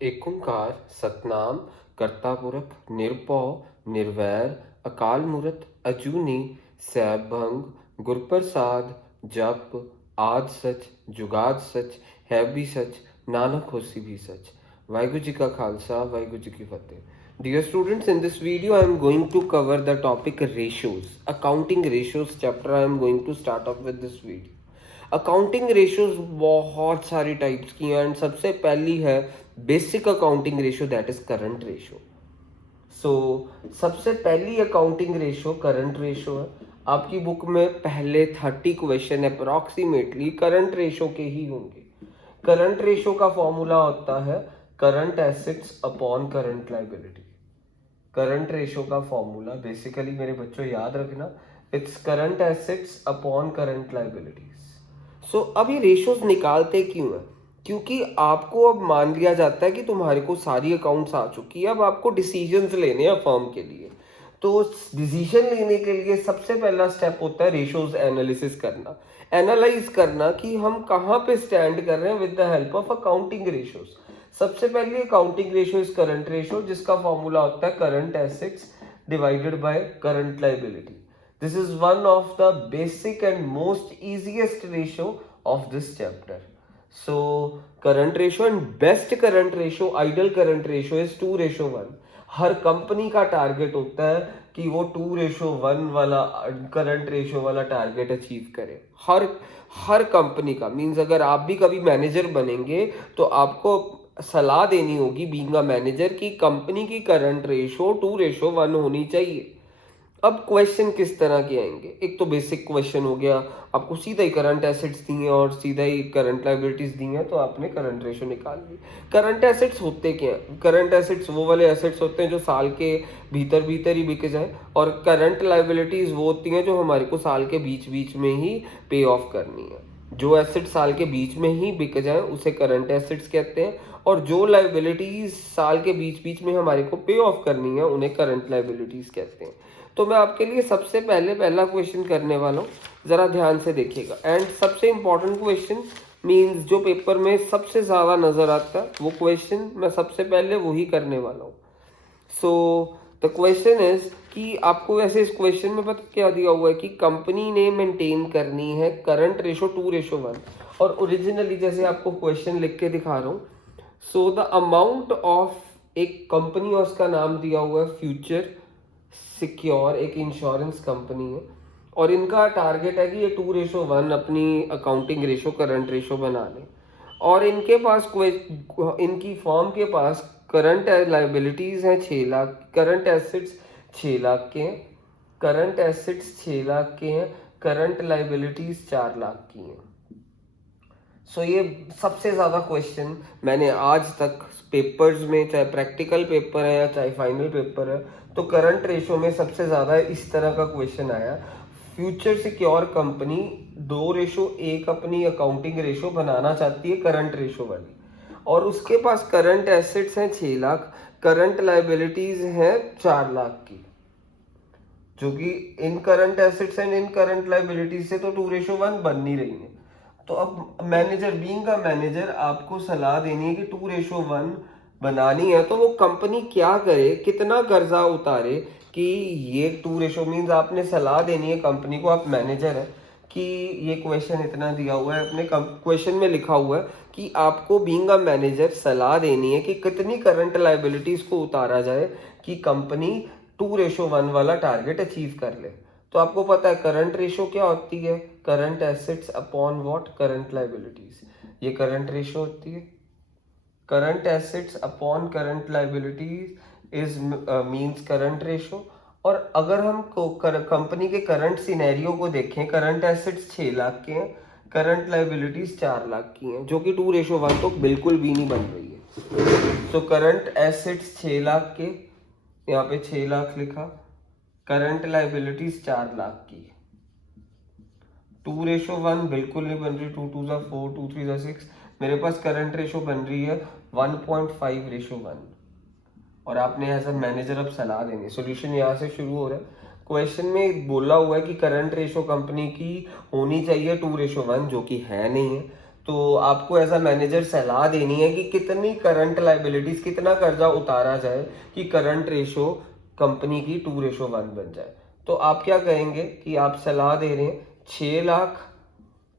एक ओंकार सतनाम कर्तापुरख निरपौ निर्वैर अकाल मूरत अजूनी सैभ भंग गुरप्रसाद जप आद सच जुगाद सच है भी सच नानक होसी भी सच। वाहिगुरु जी का खालसा वाहिगुरु जी की फतेह। Dear students, in this video I am going to cover the topic ratios, accounting ratios chapter. I am going to start off with this video. Accounting ratios बहुत सारी टाइप्स की हैं एंड सबसे पहली है basic accounting ratio, that is current ratio. So सबसे पहली accounting ratio current ratio है। आपकी बुक में पहले 30 क्वेश्चन अप्रॉक्सीमेटली करंट रेशियो के ही होंगे। करंट रेशियो का फॉर्मूला होता है current assets upon current liability. Current ratio का फॉर्मूला बेसिकली मेरे बच्चों याद रखना, it's current assets upon current liabilities. So अब ये रेशियोज निकालते क्यों है? क्योंकि आपको अब मान लिया जाता है कि तुम्हारे को सारी अकाउंट्स आ चुकी है, अब आपको डिसीजंस लेने हैं फर्म के लिए। तो डिसीजन लेने के लिए सबसे पहला स्टेप होता है रेशियोज एनालिसिस करना, एनालाइज करना कि हम कहाँ पे स्टैंड कर रहे हैं with the help of accounting ratios. सबसे पहले accounting ratio is current ratio, जिसका फॉर्मूला होता है current assets divided by current liability. This is one of the basic and most easiest ratio of this chapter. So current ratio and best current ratio, ideal current ratio is 2:1. Her company का target होता है कि वो 2:1 वाला current ratio वाला target achieve करे। हर company का means अगर आप भी कभी मैनेजर बनेंगे तो आपको सलाह देनी होगी बीइंग अ मैनेजर की कंपनी की करंट रेशियो 2:1 होनी चाहिए। अब क्वेश्चन किस तरह के आएंगे? एक तो बेसिक क्वेश्चन हो गया, आपको सीधा ही करंट एसेट्स दी हैं और सीधा ही करंट लायबिलिटीज दी हैं, तो आपने करंट रेशियो निकाल ली। करंट एसेट्स होते क्या हैं? करंट एसेट्स वो वाले एसेट्स होते हैं जो साल के भीतर भीतर ही बिके जाए, और करंट लायबिलिटीज वो होती हैं जो हमारे को साल के बीच बीच में ही पे ऑफ करनी है। जो एसेट साल के बीच में ही बिक जाए उसे करंट एसेट्स कहते हैं, और जो लायबिलिटीज साल के बीच बीच में हमारे को पे ऑफ करनी है उन्हें करंट लायबिलिटीज कहते हैं। तो मैं आपके लिए सबसे पहला क्वेश्चन करने वाला हूँ, ज़रा ध्यान से देखिएगा। एंड सबसे इम्पॉर्टेंट क्वेश्चन मीन्स जो पेपर में सबसे ज़्यादा नज़र आता है वो क्वेश्चन मैं सबसे पहले वही करने वाला हूँ। सो द क्वेश्चन इज कि आपको वैसे इस क्वेश्चन में पता क्या दिया हुआ है कि कंपनी ने मेंटेन करनी है करंट रेशो 2:1, और ओरिजिनली जैसे आपको क्वेश्चन लिख के दिखा रहा हूँ। सो द अमाउंट ऑफ एक कंपनी और उसका नाम दिया हुआ है फ्यूचर सिक्योर, एक इंश्योरेंस कंपनी है, और इनका टारगेट है कि ये 2:1 अपनी अकाउंटिंग रेशो करंट रेशो बना लें। और इनके पास इनकी फर्म के पास करंट लायबिलिटीज हैं 6 लाख, करंट एसेट्स 6 लाख के हैं, करंट एसेट्स 6 लाख के हैं, करंट लायबिलिटीज 4 लाख की हैं। सो ये सबसे ज़्यादा क्वेश्चन मैंने आज तक पेपर्स में, चाहे प्रैक्टिकल पेपर है या चाहे फाइनल पेपर है, तो करंट रेशो में सबसे ज़्यादा इस तरह का क्वेश्चन आया। फ्यूचर सिक्योर कंपनी 2:1 अपनी अकाउंटिंग रेशो बनाना चाहती है करंट रेशो वाली, और उसके पास करंट एसेट्स हैं 6 लाख, करंट लायबिलिटीज हैं 4 लाख की, जो कि in current assets and in current liabilities से तो 2:1 बन नहीं रही है। तो अब मैनेजर बीइंग का मैनेजर आपको सलाह देनी है कि 2:1 बनानी है, तो वो कंपनी क्या करे, कितना कर्जा उतारे कि ये 2 मीन्स आपने सलाह देनी है कंपनी को, आप मैनेजर है कि ये क्वेश्चन इतना दिया हुआ है, अपने क्वेश्चन में लिखा हुआ है कि आपको बीइंग अ मैनेजर सलाह देनी है कि कितनी करंट लायबिलिटीज को उतारा जाए कि कंपनी 2:1 वाला टारगेट अचीव कर ले। तो आपको पता है करंट रेशो क्या होती है, current assets upon what, current liabilities. ये करंट रेशो होती है, current assets upon current liabilities is means current ratio. और अगर हम कंपनी के करंट सिनेरियो को देखें, करंट एसेट्स 6 लाख के हैं, करंट लायबिलिटीज 4 लाख की हैं, जो कि 2:1 तो बिल्कुल भी नहीं बन रही है। तो करंट एसेट्स 6 लाख के, यहाँ पे 6 लाख लिखा, करंट लायबिलिटीज 4 लाख की, 2:1 बिल्कुल नहीं बन रही, 2 2 4, 2 3 6, मेरे पास करंट रेशो बन रही है 1.5:1, और आपने एज अ मैनेजर अब सलाह देनी है। सोल्यूशन यहाँ से शुरू हो रहा है। क्वेश्चन में बोला हुआ है कि करंट रेशो कंपनी की होनी चाहिए 2:1, जो कि है नहीं है, तो आपको एज अ मैनेजर सलाह देनी है कि कितनी करंट लाइबिलिटीज, कितना कर्जा उतारा जाए कि करंट रेशो कंपनी की 2:1 बन जाए। तो आप क्या कहेंगे कि आप सलाह दे रहे हैं 6 लाख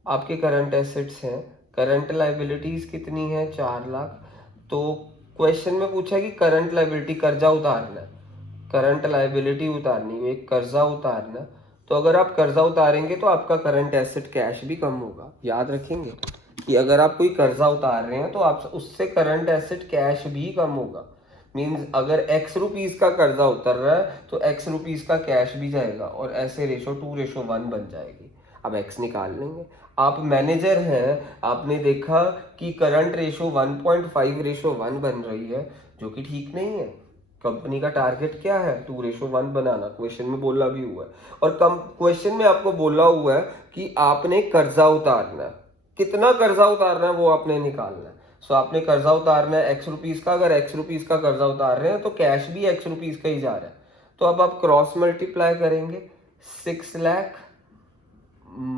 आपके करंट एसेट्स हैं, करंट लाइबिलिटीज कितनी है 4 लाख। तो क्वेश्चन में पूछा है कि करंट लाइबिलिटी, कर्जा उतारना है, करंट लाइबिलिटी उतारनी है, एक कर्जा उतारना। तो अगर आप कर्जा उतारेंगे तो आपका करंट एसेट कैश भी कम होगा। याद रखेंगे कि अगर आप कोई कर्जा उतार रहे हैं तो आप उससे करंट एसेट कैश भी कम होगा। मीन्स अगर एक्स रुपीज का कर्जा उतर रहा है तो एक्स रुपीज का कैश भी जाएगा और ऐसे रेशो 2:1 बन जाएगी। अब एक्स निकाल लेंगे। आप मैनेजर हैं, आपने देखा कि करंट रेशो 1.5:1 बन रही है, जो कि ठीक नहीं है। कंपनी का टारगेट क्या है 2:1 बनाना, क्वेश्चन में बोला भी हुआ है। और कम क्वेश्चन में आपको बोला हुआ है कि आपने कर्जा उतारना है, कितना कर्जा उतारना है वो आपने निकालना है। सो आपने कर्जा उतारना है एक्स रुपीज का, अगर एक्स रुपीज का कर्जा उतार रहे हैं तो कैश भी एक्स रुपीज का ही जा रहा है। तो अब आप क्रॉस मल्टीप्लाई करेंगे, 6 lakh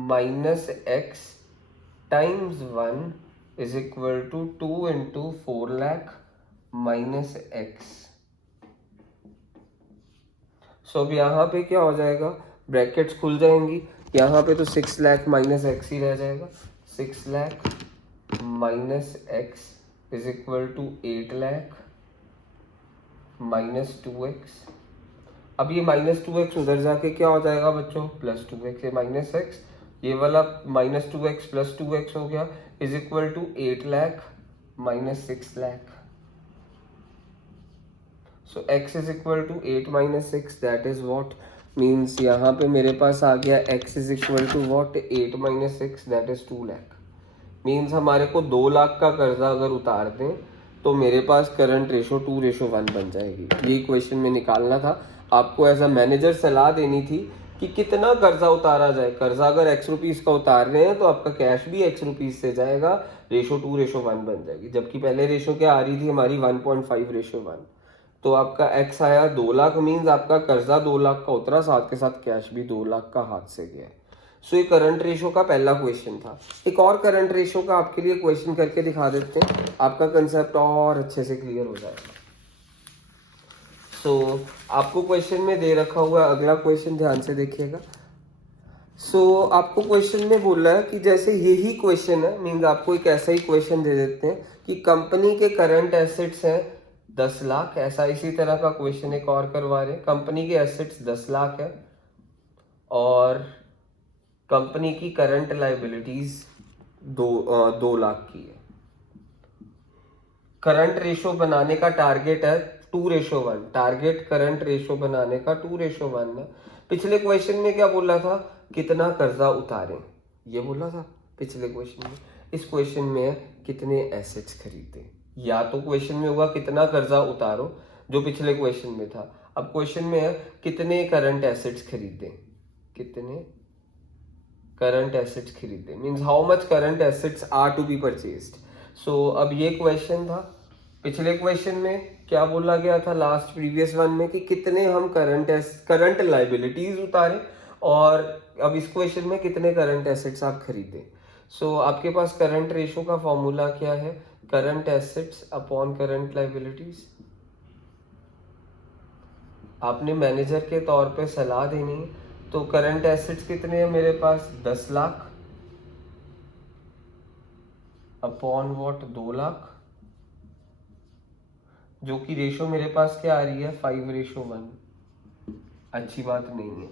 minus X times 1 is equal to 2 into 4 lakh minus X. So अब यहाँ पे क्या हो जाएगा, ब्रैकेट्स खुल जाएंगी, यहाँ पे तो 6 लाख माइनस एक्स ही रह जाएगा। 6 lakh minus x is equal to 8 lakh minus 2x। अब ये माइनस 2x उधर जाके क्या हो जाएगा बच्चों, प्लस 2x। ये माइनस एक्स, ये वाला माइनस 2x प्लस 2x हो गया, is equal to 8 lakh minus 6 lakh. So x is equal to 8 minus 6, that is what means यहाँ पे मेरे पास आ गया x is equal to what 8 minus 6, that is 2 lakh. Means हमारे को 2 लाख का कर्जा अगर उतार दें तो मेरे पास करंट रेशो 2:1 बन जाएगी। यही क्वेश्चन में निकालना था। आपको एज अ मैनेजर सलाह देनी थी कि कितना कर्जा उतारा जाए। कर्जा अगर एक्स रुपीज का उतार रहे हैं तो आपका कैश भी एक्स रुपीज से जाएगा, रेशो 2:1 बन जाएगी। जबकि पहले रेशो क्या आ रही थी हमारी 1.5:1। तो आपका एक्स आया 2 लाख, मीन्स आपका कर्जा 2 लाख का उतरा, साथ के साथ कैश भी 2 लाख का हाथ से गया। सो ये करंट रेशो का पहला क्वेश्चन था। एक और करंट रेशो का आपके लिए क्वेश्चन करके दिखा देते हैं, आपका कंसेप्ट और अच्छे से क्लियर हो जाएगा। सो आपको क्वेश्चन में दे रखा हुआ अगला क्वेश्चन, ध्यान से देखिएगा। सो आपको क्वेश्चन में बोला है कि जैसे यही क्वेश्चन है, मीन्स आपको एक ऐसा ही क्वेश्चन दे देते हैं कि कंपनी के करंट एसेट्स हैं 10 लाख। ऐसा इसी तरह का क्वेश्चन एक और करवा रहे हैं। कंपनी के एसेट्स 10 लाख है और कंपनी की करंट लाइबिलिटीज 2 लाख की है। करंट रेशो बनाने का टारगेट है 2:1, टारगेट करंट रेशो बनाने का 2:1 है। पिछले क्वेश्चन में क्या बोला था, कितना कर्जा उतारें, ये बोला था पिछले क्वेश्चन में। इस क्वेश्चन में है कितने एसेट्स खरीदें। या तो क्वेश्चन में होगा कितना कर्जा उतारो, जो पिछले क्वेश्चन में था। अब क्वेश्चन में है कितने करंट एसेट्स खरीदें, कितने करंट एसेट्स खरीदें, means how much current assets are to be purchased. So अब ये क्वेश्चन था। पिछले क्वेश्चन में क्या बोला गया था लास्ट प्रीवियस वन में कि कितने हम करंट लाइबिलिटीज उतारें, और अब इस क्वेश्चन में कितने करंट एसेट्स आप खरीदें। सो आपके पास करंट रेशो का फॉर्मूला क्या है, current assets upon current liabilities. आपने मैनेजर के तौर पे सलाह देनी है, तो करंट एसेट्स कितने हैं मेरे पास 10 लाख अपॉन वॉट 2 लाख, जो कि रेशो मेरे पास क्या आ रही है 5:1। अच्छी बात नहीं है।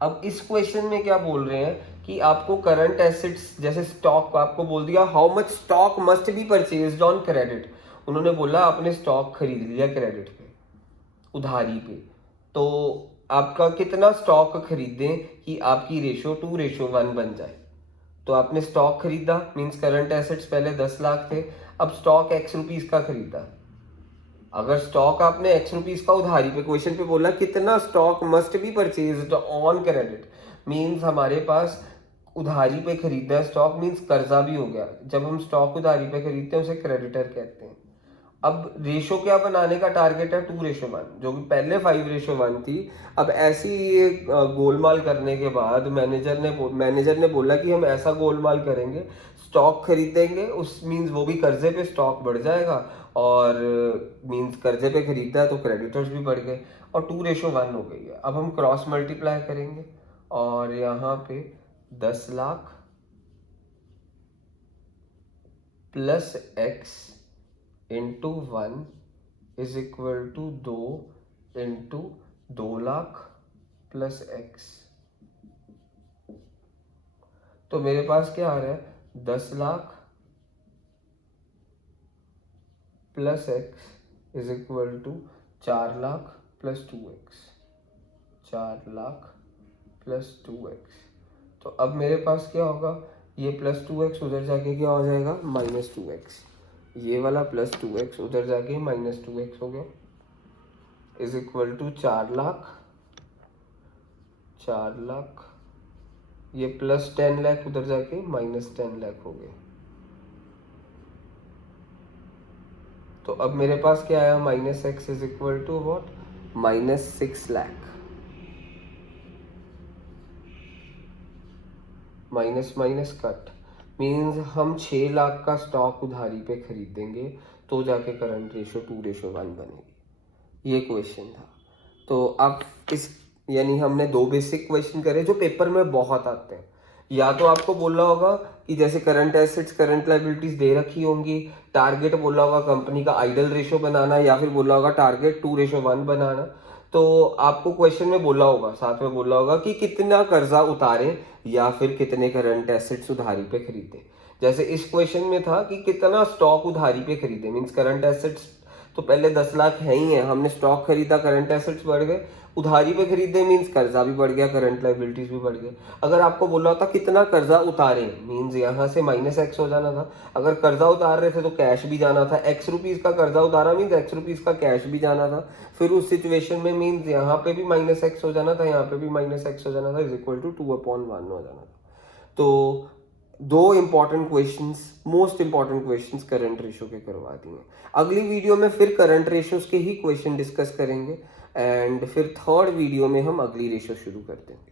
अब इस क्वेश्चन में क्या बोल रहे हैं कि आपको करंट एसेट्स, जैसे स्टॉक आपको बोल दिया how much stock must be purchased on credit. उन्होंने बोला आपने स्टॉक खरीद लिया क्रेडिट पे, उधारी पे, तो आपका कितना स्टॉक खरीदें कि आपकी रेशो 2:1 बन जाए। तो आपने स्टॉक खरीदा, मींस करंट एसेट्स पहले 10 लाख थे, अब स्टॉक एक्स रुपीज का खरीदा। अगर स्टॉक आपने एक्स रुपीज का उधारी पे, क्वेश्चन पे बोला कितना stock must be purchased on credit, means हमारे पास उधारी पे खरीदा है स्टॉक, मींस कर्जा भी हो गया। जब हम स्टॉक उधारी पे खरीदते हैं उसे क्रेडिटर कहते हैं। अब रेशो क्या बनाने का टारगेट है, 2:1, जो कि पहले 5:1 थी। अब ऐसी ये गोलमाल करने के बाद मैनेजर ने बोला कि हम ऐसा गोलमाल करेंगे, स्टॉक खरीदेंगे, उस मीन्स वो भी कर्जे पे स्टॉक बढ़ जाएगा, और मीन्स कर्जे पे खरीदा है तो क्रेडिटर्स भी बढ़ गए, और 2:1 हो गई है। अब हम क्रॉस मल्टीप्लाई करेंगे, और यहाँ पे 10 lakh plus x into 1 is equal to 2 into 2 lakh plus x। तो मेरे पास क्या आ रहा है, 10 lakh plus x is equal to 4 lakh plus 2x, 4 lakh plus 2x। तो अब मेरे पास क्या होगा, ये प्लस 2x उधर जाके क्या हो जाएगा, -2x, ये वाला प्लस 2x उधर जाके -2x हो गया, is equal to 4 lakh, 4 lakh, ये प्लस 10 लाख उधर जाके -10 लाख हो गया। तो अब मेरे पास क्या आया, -x is equal to what, -6 lakh, minus minus cut, means हम 6 लाख का स्टॉक उधारी पे खरीदेंगे तो जाके करंट रेशो 2:1 बनेगी। ये क्वेश्चन था। तो अब इस यानी हमने 2 बेसिक क्वेश्चन करे जो पेपर में बहुत आते हैं। या तो आपको बोला होगा कि जैसे करंट एसेट्स करंट लाइबिलिटीज दे रखी होंगी, टारगेट बोला होगा कंपनी का आइडल रेशो बनाना, या फिर बोला होगा टारगेट 2:1 बनाना। तो आपको क्वेश्चन में बोला होगा, साथ में बोला होगा कि कितना कर्जा उतारे या फिर कितने करंट एसेट्स उधारी पे खरीदे। जैसे इस क्वेश्चन में था कि कितना स्टॉक उधारी पे खरीदे, मीन्स करंट एसेट्स तो पहले 10 लाख है ही है, हमने स्टॉक खरीदा, करंट एसेट्स बढ़ गए, उधारी पे खरीदे मीन्स कर्जा भी बढ़ गया, करंट लाइबिलिटीज भी बढ़ गए। अगर आपको बोला होता कितना कर्जा उतारे, मीन्स यहाँ से -x हो जाना था। अगर कर्जा उतार रहे थे तो कैश भी जाना था, x रुपीज का कर्जा उतारा मीन्स x रुपीज का कैश भी जाना था। फिर उस सिचुएशन में मीन्स यहाँ पे भी -x हो जाना था, यहाँ पे भी -x हो जाना था, इज इक्वल टू 2/1 हो जाना था। तो 2 important questions, most important questions current ratio के करवा दिए। अगली वीडियो में फिर करंट रेशोज के ही क्वेश्चन डिस्कस करेंगे, एंड फिर थर्ड वीडियो में हम अगली रेशो शुरू करते हैं।